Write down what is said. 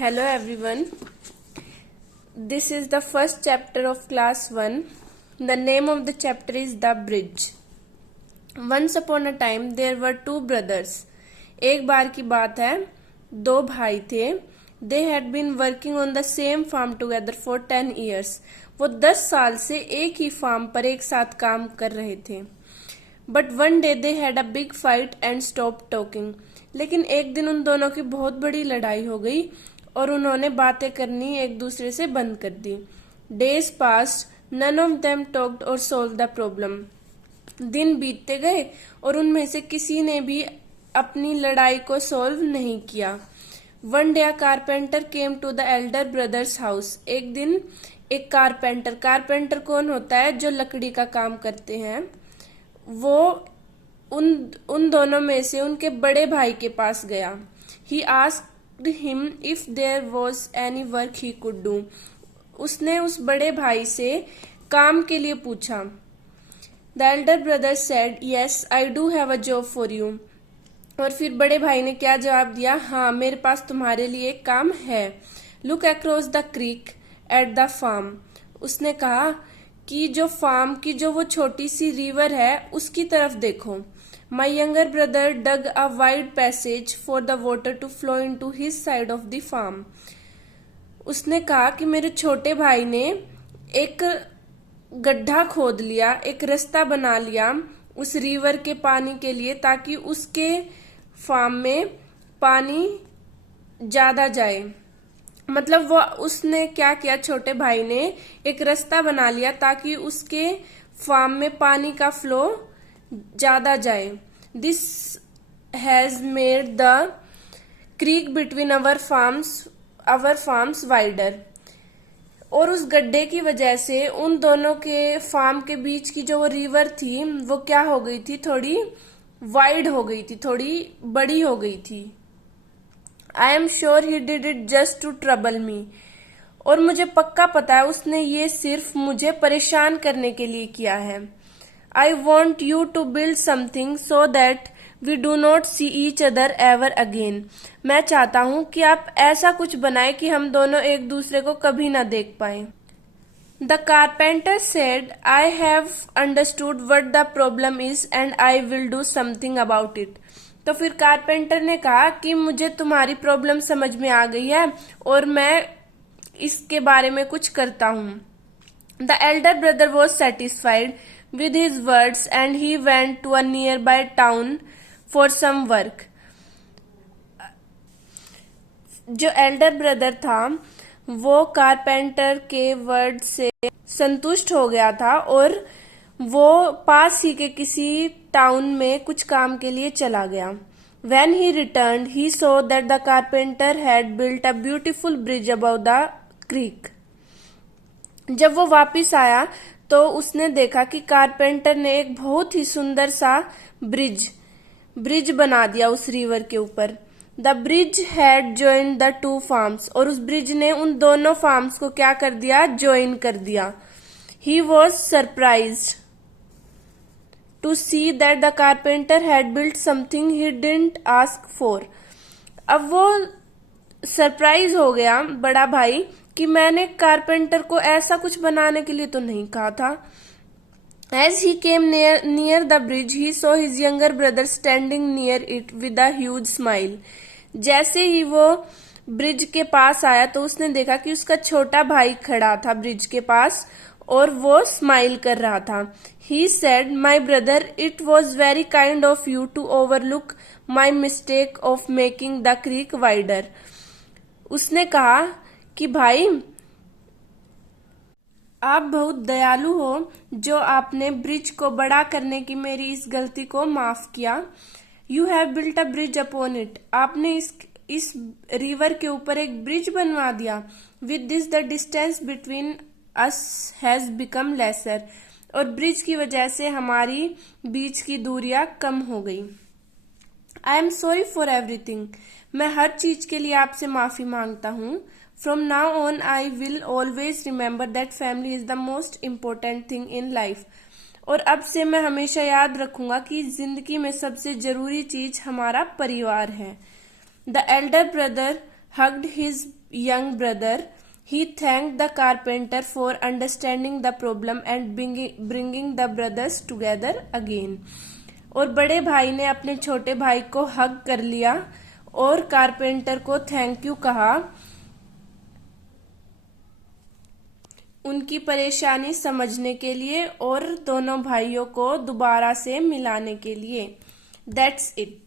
Hello everyone. This is the first chapter of class 1. The name of the chapter is The Bridge. Once upon a time there were two brothers. एक बार की बात है, दो भाई थे. They had been working on the same farm together for 10 years. वो 10 साल से एक ही फार्म पर एक साथ काम कर रहे थे. But one day they had a big fight and stopped talking. लेकिन एक दिन उन दोनों की बहुत बड़ी लड़ाई हो गई और उन्होंने बातें करनी एक दूसरे से बंद कर दी. Days passed, none of them talked or solved the problem. दिन बीतते गए और उनमें से किसी ने भी अपनी लड़ाई को सॉल्व नहीं किया. One day a carpenter came to the elder brother's house. एक दिन एक कारपेंटर कौन होता है? जो लकड़ी का काम करते हैं. वो उन दोनों में से उनके बड़े भाई के पास गया. He asked him if there was any work he could do. उसने उस बड़े भाई से काम के लिए पूछा. The elder brother said, "Yes, I do have a job for you." और फिर बड़े भाई ने क्या जवाब दिया? हाँ, मेरे पास तुम्हारे लिए एक काम है. Look across the creek at the farm. उसने कहा कि जो फार्म की जो वो छोटी सी रिवर है उसकी तरफ देखो. My younger brother dug a wide passage for the water to flow into his side of the farm. उसने कहा कि मेरे छोटे भाई ने एक गड्ढा खोद लिया, एक रास्ता बना लिया उस रिवर के पानी के लिए ताकि उसके फार्म में पानी ज्यादा जाए. मतलब वो उसने क्या किया, छोटे भाई ने एक रास्ता बना लिया ताकि उसके फार्म में पानी का फ्लो ज्यादा जाए. This has made the creek between our farms wider. और उस गड्ढे की वजह से उन दोनों के फार्म के बीच की जो वो रिवर थी वो क्या हो गई थी? थोड़ी वाइड हो गई थी, थोड़ी बड़ी हो गई थी. I am sure he did it just to trouble me. और मुझे पक्का पता है उसने ये सिर्फ मुझे परेशान करने के लिए किया है. I want you to build something so that we do not see each other ever again. मैं चाहता हूं कि आप ऐसा कुछ बनाए कि हम दोनों एक दूसरे को कभी ना देख पाए. The carpenter said, I have understood what the problem is and I will do something about it. तो फिर कारपेंटर ने कहा कि मुझे तुम्हारी प्रॉब्लम समझ में आ गई है और मैं इसके बारे में कुछ करता हूं. The Elder brother was satisfied with his words and he went to a nearby town for some work. जो एल्डर ब्रदर था वो कारपेंटर के वर्ड से संतुष्ट हो गया था और वो पास ही के किसी टाउन में कुछ काम के लिए चला गया. When he returned, he saw that the carpenter had built a beautiful bridge above the creek. जब वो वापिस आया तो उसने देखा कि कारपेंटर ने एक बहुत ही सुंदर सा ब्रिज बना दिया उस रिवर के ऊपर. The bridge had joined the two farms. और उस ब्रिज ने उन दोनों फार्म्स को क्या कर दिया? ज्वाइन कर दिया. He was surprised to see that the carpenter had built something he didn't ask for. अब वो सरप्राइज हो गया बड़ा भाई कि मैंने कारपेंटर को ऐसा कुछ बनाने के लिए तो नहीं कहा था. As he came near the bridge, he saw his younger brother standing near it with a huge smile. जैसे ही वो ब्रिज के पास आया तो उसने देखा कि उसका छोटा भाई खड़ा था ब्रिज के पास और वो स्माइल कर रहा था. He said, "My brother, it was very kind of you to overlook my mistake of making the creek wider." उसने कहा कि भाई आप बहुत दयालु हो जो आपने ब्रिज को बड़ा करने की मेरी इस गलती को माफ किया. You have built a bridge upon it. आपने इस रिवर के ऊपर एक ब्रिज बनवा दिया. With this the distance between us has become lesser. और ब्रिज की वजह से हमारी बीच की दूरियां कम हो गई. I am sorry for everything. मैं हर चीज के लिए आपसे माफी मांगता हूँ. From now on, I will always remember that family is the most important thing in life. और अब से मैं हमेशा याद रखूंगा कि जिंदगी में सबसे जरूरी चीज हमारा परिवार है. The elder brother hugged his young brother. He thanked the carpenter for understanding the problem and bringing the brothers together again. और बड़े भाई ने अपने छोटे भाई को हग कर लिया और कारपेंटर को थैंक यू कहा उनकी परेशानी समझने के लिए और दोनों भाइयों को दोबारा से मिलाने के लिए. That's it.